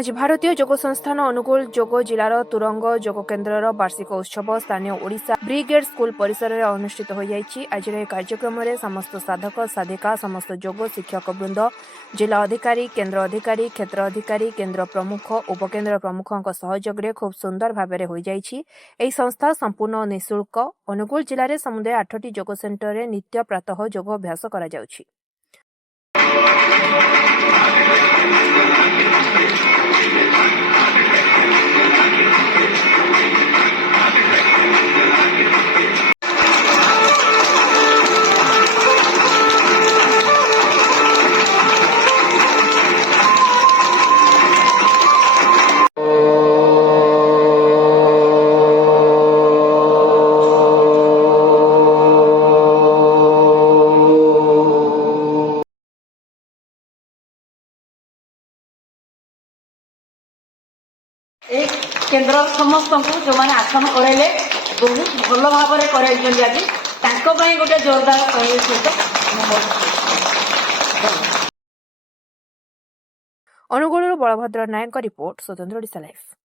आज भारतीय जोग संस्थान अनुगुल जोग जिलार तुरंग जोग केन्द्रर वार्षिक उत्सव स्थानीय ओडिशा ब्रिगेड स्कूल परिसर में अनुष्ठित हो जाइछि। आज कार्यक्रम में समस्त साधक साधिका समस्त जोग शिक्षक वृंद जिला अधिकारी केन्द्र अधिकारी क्षेत्र अधिकारी केन्द्र प्रमुख उपकेन्द्र प्रमुखों सहयोग में खूब सुंदर भाव में हो जाइछि। एही संस्था संपूर्ण निःशुल्क अनुगुल जिले में समुदाय 8टी जोग सेंटर में नित्य प्रातः जोग अभ्यास करा जाउछि। एक केन्द्र समस्त जो मैंने आसन कराइले बहुत भल भाव में कराई आज गोटे जोरदार सहित अनुगुल बलभद्र नायक रिपोर्ट स्वतंत्र ओडिशा लाइव।